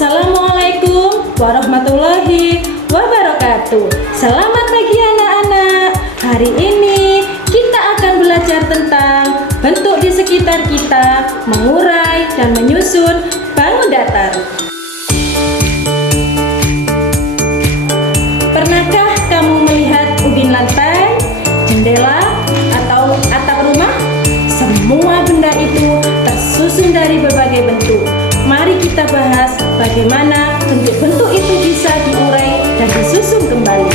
Assalamualaikum warahmatullahi wabarakatuh. Selamat pagi anak-anak. Hari ini kita akan belajar tentang bentuk di sekitar kita, mengurai dan menyusun bangun datar. Pernahkah kamu melihat ubin lantai, jendela, atau atap rumah? Semua benda itu tersusun dari berbagai bentuk. Mari kita bahas bagaimana bentuk-bentuk itu bisa diurai dan disusun kembali.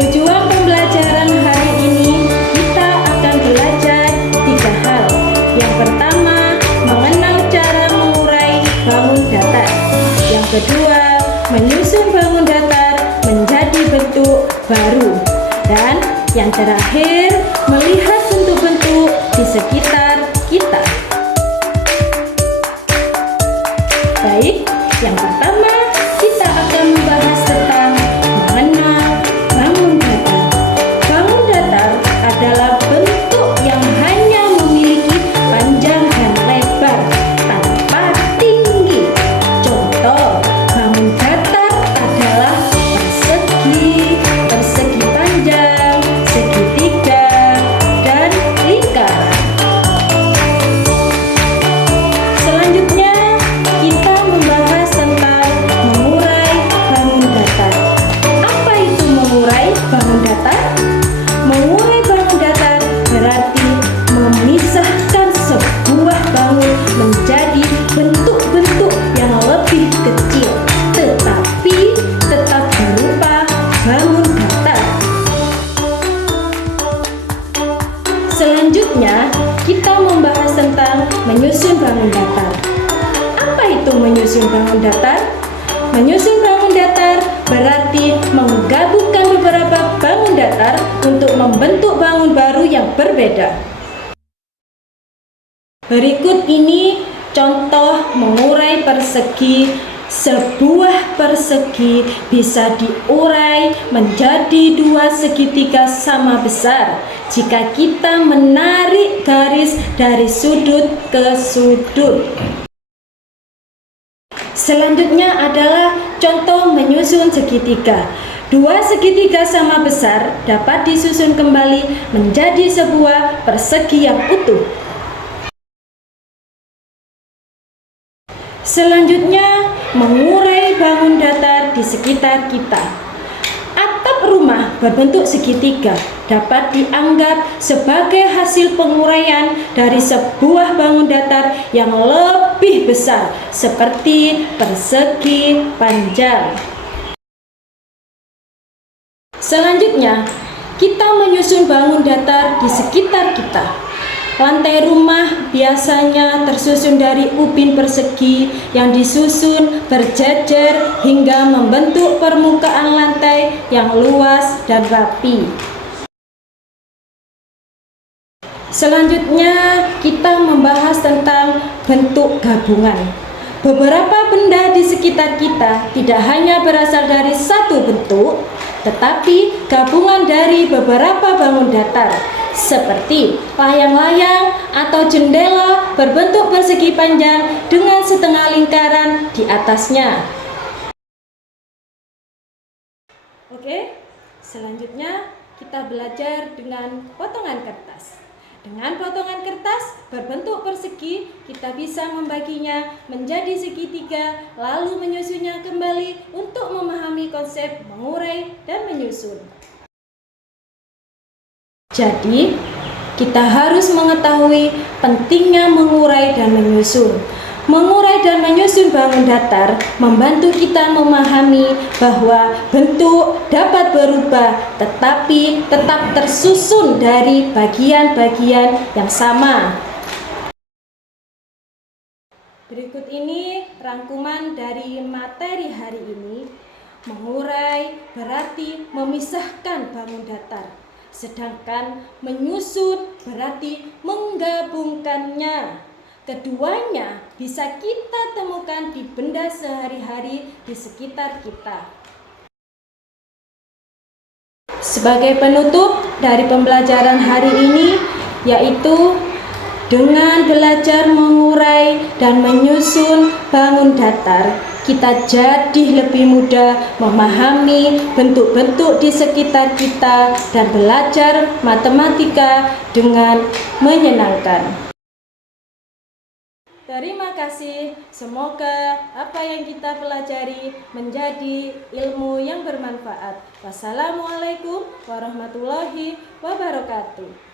Tujuan pembelajaran hari ini, kita akan belajar 3 hal. Yang pertama, mengenal cara mengurai bangun datar. Yang kedua, menyusun bangun datar menjadi bentuk baru. Dan yang terakhir, melihat bentuk-bentuk di sekitar kita. Baik, yang pertama kita akan membahas tentang mengenal bangun datar. Bangun datar adalah bentuk yang hanya memiliki panjang dan lebar tanpa tinggi. Contoh, bangun datar adalah persegi, persegi panjang, segitiga, dan lingkaran. Selanjutnya, kita membahas tentang mengurai bangun datar. Apa itu mengurai bangun datar? Mengurai bangun datar berarti memisahkan sebuah bangun menjadi bentuk-bentuk yang lebih kecil, tetapi tetap berupa bangun datar. Selanjutnya, kita membahas tentang menyusun bangun datar. Apa itu menyusun bangun datar? Menyusun bangun datar berarti menggabungkan beberapa bangun datar untuk membentuk bangun baru yang berbeda. Berikut ini contoh mengurai persegi. Sebuah persegi bisa diurai menjadi 2 segitiga sama besar jika kita menarik garis dari sudut ke sudut. Selanjutnya adalah contoh menyusun segitiga. 2 segitiga sama besar dapat disusun kembali menjadi sebuah persegi yang utuh. Selanjutnya, mengurai bangun datar di sekitar kita. Atap rumah berbentuk segitiga dapat dianggap sebagai hasil penguraian dari sebuah bangun datar yang lebih besar seperti persegi panjang. Selanjutnya, kita menyusun bangun datar di sekitar kita. Lantai rumah biasanya tersusun dari ubin persegi yang disusun berjejer hingga membentuk permukaan lantai yang luas dan rapi. Selanjutnya, kita membahas tentang bentuk gabungan. Beberapa benda di sekitar kita tidak hanya berasal dari satu bentuk, tetapi gabungan dari beberapa bangun datar, seperti layang-layang atau jendela berbentuk persegi panjang dengan setengah lingkaran di atasnya. Oke, selanjutnya kita belajar dengan potongan kertas. Dengan potongan kertas berbentuk persegi, kita bisa membaginya menjadi segitiga, lalu menyusunnya kembali untuk memahami konsep mengurai dan menyusun. Jadi, kita harus mengetahui pentingnya mengurai dan menyusun. Mengurai dan menyusun bangun datar membantu kita memahami bahwa bentuk dapat berubah tetapi tetap tersusun dari bagian-bagian yang sama. Berikut ini rangkuman dari materi hari ini. Mengurai berarti memisahkan bangun datar, sedangkan menyusun berarti menggabungkannya. Keduanya bisa kita temukan di benda sehari-hari di sekitar kita. Sebagai penutup dari pembelajaran hari ini, yaitu Dengan belajar mengurai dan menyusun bangun datar, kita jadi lebih mudah memahami bentuk-bentuk di sekitar kita dan belajar matematika dengan menyenangkan. Terima kasih, semoga apa yang kita pelajari menjadi ilmu yang bermanfaat. Wassalamualaikum warahmatullahi wabarakatuh.